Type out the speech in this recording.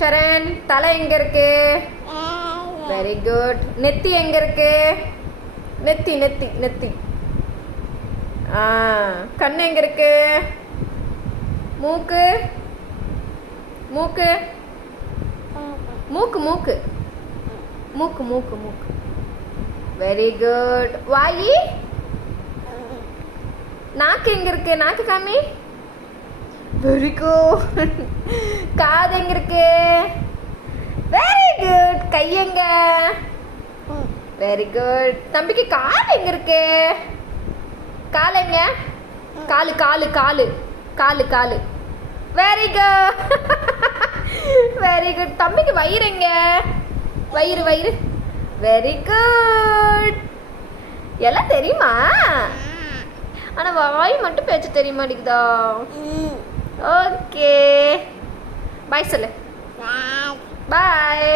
சரண், தலை எங்க இருக்கு? Very good. நெத்தி எங்க இருக்கு? நெத்தி நெத்தி நெத்தி. கண்ணு எங்க இருக்கு? மூக்கு மூக்கு மூக்கு மூக்கு மூக்கு மூக்கு மூக்கு. Very good. வாயி? நாக்கு எங்க இருக்கு? நாக்கு காமி. Very good. காது எங்க இருக்கு? Very good. கை எங்க? Very good. தம்பிக்கு கால் எங்க இருக்கு? கால் எங்க? காலு காலு காலு காலு காலு. Very good. Very good. தம்பிக்கு வயிறு எங்க? வயிறு வயிறு. Very good. எல்லாம் தெரியுமா? ஆனா வாய் மட்டும் பேச்ச தெரிய மாட்டேங்குதா? ஓகே, பாய் சொல்லு. பாய்.